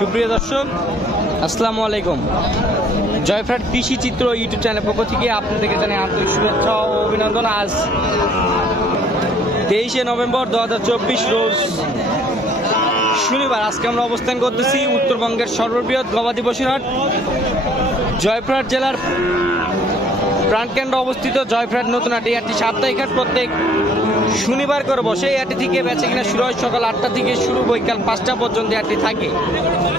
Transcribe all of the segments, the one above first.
সুপ্রিয় দর্শক, আসসালামু আলাইকুম। জয়ফ্রাট কৃষি চিত্র ইউটিউব চ্যানেল পক্ষ থেকে আপনাদেরকে জানাই আন্তরিক শুভেচ্ছা ও অভিনন্দন। আজ তেইশে নভেম্বর দু হাজার চব্বিশ রোজ শনিবার। আজকে আমরা অবস্থান করতেছি উত্তরবঙ্গের সর্ববৃহৎ গবাদি পশুর জয়ফ্রাট জেলার প্রাণকেন্দ্র অবস্থিত জয়ফ্রাট নতুন হাট হাটটি সাপ্তাহিক হাট। প্রত্যেক শনিবার করে বসে। এই থেকে বেচে কিনা শুরু হয় সকাল আটটা থেকে শুরু বৈকাল পাঁচটা পর্যন্ত হাটটি থাকে।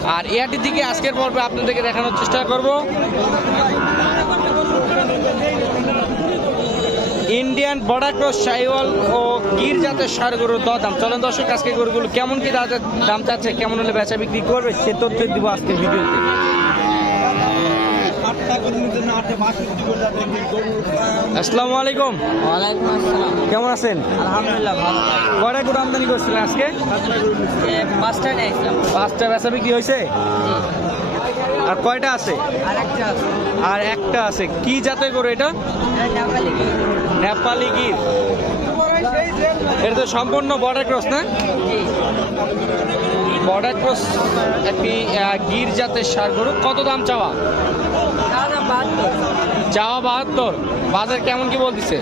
আর এআরটি থেকে আজকের পর্বে আপনাদেরকে দেখানোর চেষ্টা করব। ইন্ডিয়ান বর্ডার ক্রস সাইওয়াল ও গির জাতের সার গরুর দাম চলেন দর্শক আজকে গরুগুলো কেমন কি দাম- দাম চাচ্ছে, কেমন হলে বেচা বিক্রি করবে, সে তথ্য দিব আজকের ভিডিওতে। আসসালামু আলাইকুম। ওয়ালাইকুম আসসালাম কেমন আছেন? আলহামদুলিল্লাহ ভালো কয়টা গরু আমদানি করছিলেন আজকে? পাঁচটা নিয়ে পাঁচটা বেচা বিক্রি হয়েছে? আর কয়টা আছে? আর একটা আছে। কি জাতের গরু এটা? নেপালি গির। এটা তো সম্পূর্ণ বর্ডার ক্রস না? বর্ডার ক্রস একটি গির জাতের সার গরু। কত দাম চাওয়া? চাওয়া বাহাত্তর। বাজার কেমন কি বলতেছে?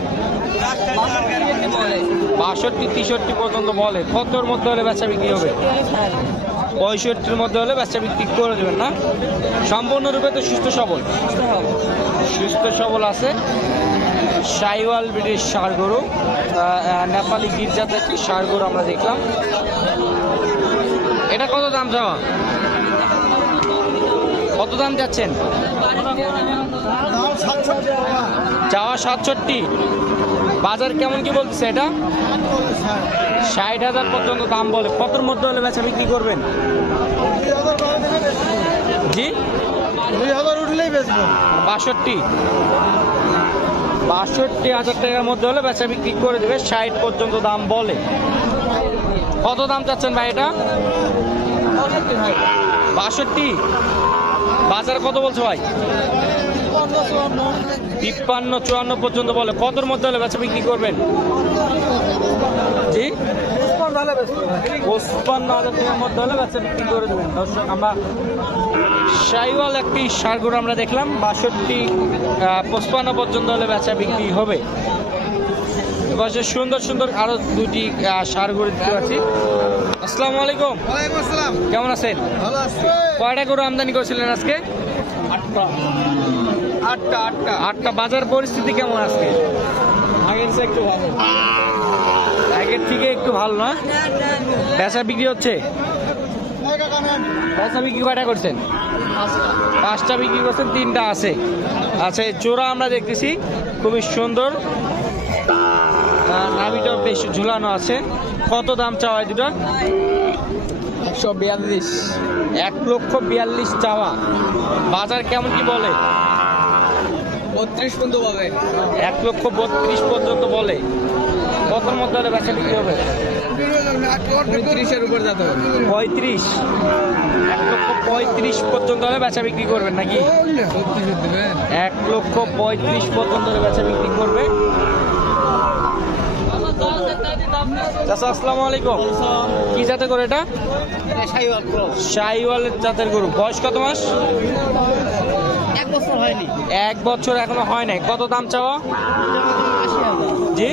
বাষট্টি, তেষট্টি পর্যন্ত বলে। কতর মধ্যে হলে বেচা বিক্রি হবে? পঁয়ষট্টির মধ্যে হলে বেচা বিক্রি করে দেবেন না? সম্পূর্ণরূপে তো সুস্থ সবল। সুস্থ সবল আছে। সাইওয়াল ব্রিটিশ সার গরু নেপালি গির জাতের একটি সার গরু আমরা দেখলাম। এটা কত দাম যাওয়া কত দাম যাচ্ছেন? চাওয়া সাতষট্টি। বাজার কেমন কি বলতেছে এটা? ষাট হাজার পর্যন্ত দাম বলে। কতর মধ্যে হলে বেচা বিক্রি করবেন? জি? দুই হাজার উঠলেই বেচবো বাষট্টি। বাষট্টি হাজার টাকার মধ্যে হলে বেচা বিক্রি করে দেবে। ষাট পর্যন্ত দাম বলে। কত দাম চাচ্ছেন ভাই এটা? বাষট্টি। বাজার কত বলছো ভাই? তিপ্পান্ন, চুয়ান্ন পর্যন্ত বলে। কতর মধ্যে হলে বেচা বিক্রি করবেন? জি? পঁচপান্ন মধ্যে হলে বেচা বিক্রি সাইওয়াল একটি আমরা দেখলাম। বাষট্টি পঁচপান্ন পর্যন্ত হলে বেচা বিক্রি হবে। যে সুন্দর সুন্দর আরও দুটি সার গরু দিতে পারছি আসসালামু আলাইকুম। কেমন আছেন? কয়টা গরু আমদানি করছিলেন আজকে? আটটা। আটটা আটটা। আটটা। বাজার পরিস্থিতি কেমন আজকে? আগের একটু ভালো। আগের থেকে একটু ভালো না? পেঁচা বিক্রি হচ্ছে? বেচা বিক্রি কয়টা করছেন? পাঁচটা বিক্রি করছেন তিনটা আছে। আচ্ছা চোরা আমরা দেখতেছি। খুবই সুন্দর। আহ, নাভিটাও বেশ ঝুলানো আছে। কত দাম চাওয়া দুটার একশো বিয়াল্লিশ। এক লক্ষ বিয়াল্লিশ চাওয়া। বাজার কেমন কি বলে? বত্রিশ পর্যন্ত পাবে। এক লক্ষ বত্রিশ পর্যন্ত বলে। কতর মধ্যে হলে বেচা বিক্রি হবে? পঁয়ত্রিশের উপর যেতে হবে। পঁয়ত্রিশ। এক লক্ষ পঁয়ত্রিশ পর্যন্ত হলে বেচা বিক্রি করবেন নাকি? এক লক্ষ পঁয়ত্রিশ পর্যন্ত হলে বেচা বিক্রি করবে। চাচা আসসালামু আলাইকুম। কি জাতের গরু এটা? শাহিওয়ালের জাতের গরু। বয়স কত মাস? এক বছর হয়নি। এক বছর এখনও হয় নাই। কত দাম চাওয়া? জি?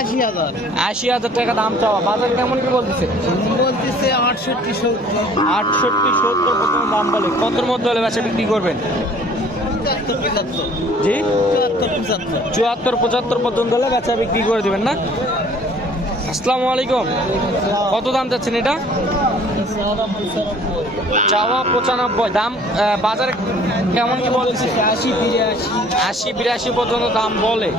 আশি হাজার। আশি হাজার টাকা দাম চাওয়া। বাজার কেমন কি বলতেছে? বলতেছে আটষট্টি সত্তর। আটষট্টি সত্তর পর্যন্ত দাম বলে। কতর মধ্যে হলে বেচা বিক্রি করবেন? জি? চুয়াত্তর পঁচাত্তর পর্যন্ত হলে বেচা বিক্রি করে দেবেন না? আসসালামু আলাইকুম। কত দাম যাচ্ছেন এটা? চাওয়া পঁচানব্বই। দাম বাজারে কেমন কি বলছে? আশি বিরাশি আশি বিরাশি পর্যন্ত দাম বলে।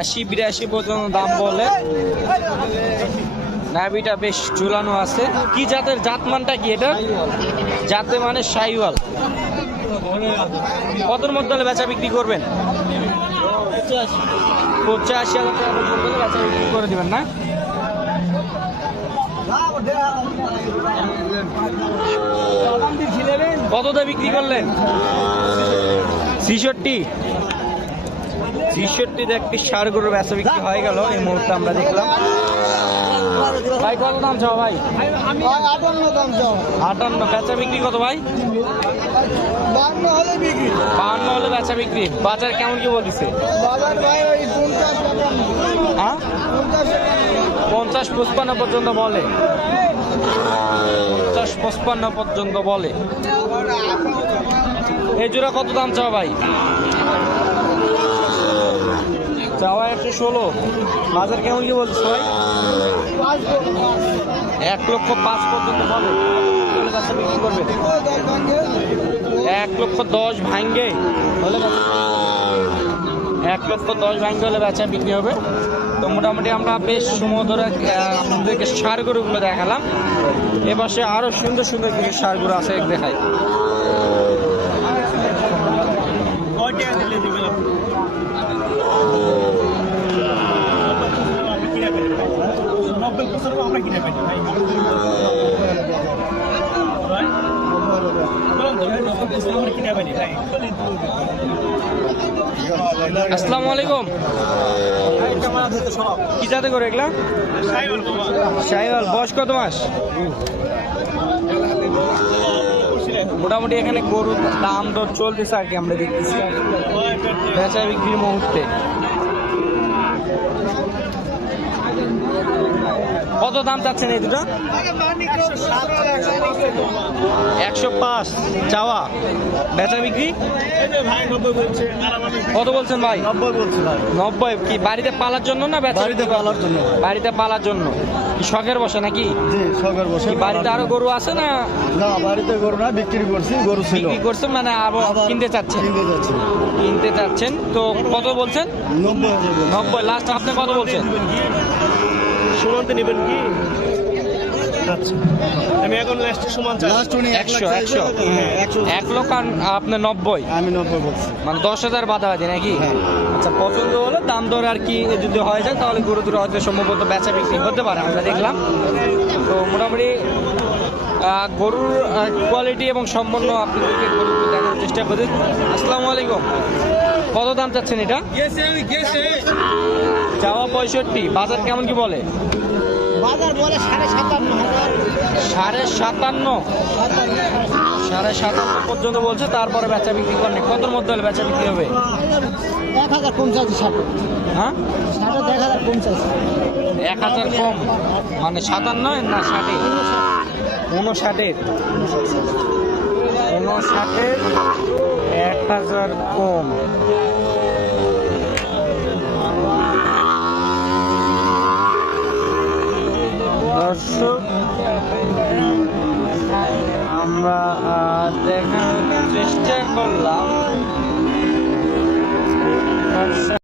আশি বিরাশি পর্যন্ত দাম বলে। নাভিটা বেশ ঝুলানো আছে। কি জাতের জাতমানটা কি এটা? জাতে মানে সাইওয়াল কতর মধ্যে হলে বেচা বিক্রি করবেন? পঁচাশি হাজার টাকা বেচা বিক্রি করে দেবেন না? কত দিয়ে বিক্রি করলেন? ছিষট্টি? ছিষট্টিতে একটি সার গরুর বেচা বিক্রি হয়ে গেল, এই মুহূর্তে আমরা দেখলাম। ভাই কত দাম চাও ভাই? আটান্ন দাম চাও। আটান্ন বেচা বিক্রি কত ভাই? বান্ন হলে বিক্রি। বাহান্ন হলে বেচা বিক্রি। বাজার কেমন কি বলতেছে? বাজার ভাই ওই পঞ্চাশ হ্যাঁ? পঞ্চাশ পর্যন্ত বলে। পঞ্চাশ পঁচপান্ন পর্যন্ত বলে। এই জোড়া কত দাম চাও ভাই? চাওয়া একশো ষোলো। বাজার কেমন কি বলছিস ভাই? এক লক্ষ পাঁচ পর্যন্ত করবে। এক লক্ষ দশ ভাঙ্গে। এক লক্ষ দশ ভাঙ্গে হলে বেচা বিক্রি হবে। তো মোটামুটি আমরা বেশ সময় ধরে আপনাদেরকে সার গরুগুলো দেখালাম এপাশে আরও সুন্দর সুন্দর কিছু সার গরু আছে দেখাই। আসসালামু আলাইকুম। কি যাতে করে এগুলা? সাইওয়াল বয়স কত মাস? মোটামুটি এখানে গরুর দাম দর চলতেছে আর কি, আমরা দেখতেছি। বেচা বিক্রির মুহূর্তে। কত দাম চাচ্ছেন এই দুটো? একশো পাঁচ চাওয়া। বেচা বিক্রি? কত বলছেন ভাই? নব্বই। কি বাড়িতে পালার জন্য না বাড়িতে পালার জন্য। বাড়িতে পালার জন্য। শখের বসে নাকি? সরকার বসে বাড়িতে আরও গরু আছে না? না বাড়িতে গরু না বিক্রি করছি গরু ছিল। বিক্রি করছেন মানে আবার আবার কিনতে চাচ্ছেন? কিনতে যাচ্ছি কিনতে চাচ্ছেন। তো কত বলছেন? নব্বই নব্বই লাস্ট আপনি কত বলছেন? সমানতে নেবেন কি? আচ্ছা। আমি এখন লাস্টের সমান লাস্ট উনি একশো একশো। হ্যাঁ, একশো। এক লক্ষ আপনার নব্বই। আমি নব্বই বলছি। মানে দশ হাজার বাদাবাদি নাকি? হ্যাঁ। আচ্ছা পছন্দ হলে দাম দর আর কি যদি হয়ে যায় তাহলে গরু হয়তো সম্ভবত বেচা বিক্রি হতে পারে আমরা দেখলাম। তো মোটামুটি গরুর কোয়ালিটি এবং সম্পন্ন আপনাদেরকে দেখানোর চেষ্টা করি। আসসালামু আলাইকুম। কত দাম চাচ্ছেন এটা? চাওয়া পঁয়ষট্টি বাজার কেমন কি বলে? বাজার বলে সাড়ে সাতান্ন সাড়ে সাতান্ন? সাড়ে সাতান্ন পর্যন্ত বলছে তারপরে বেচা বিক্রি করেন কতর মধ্যে হলে বেচা বিক্রি হবে? এক হাজার পঞ্চাশ ষাট। হ্যাঁ? ষাট এক হাজার পঞ্চাশ। এক হাজার কম। মানে সাতান্ন না ষাটে? উনষাটের। উনষাটের। এক হাজার কম।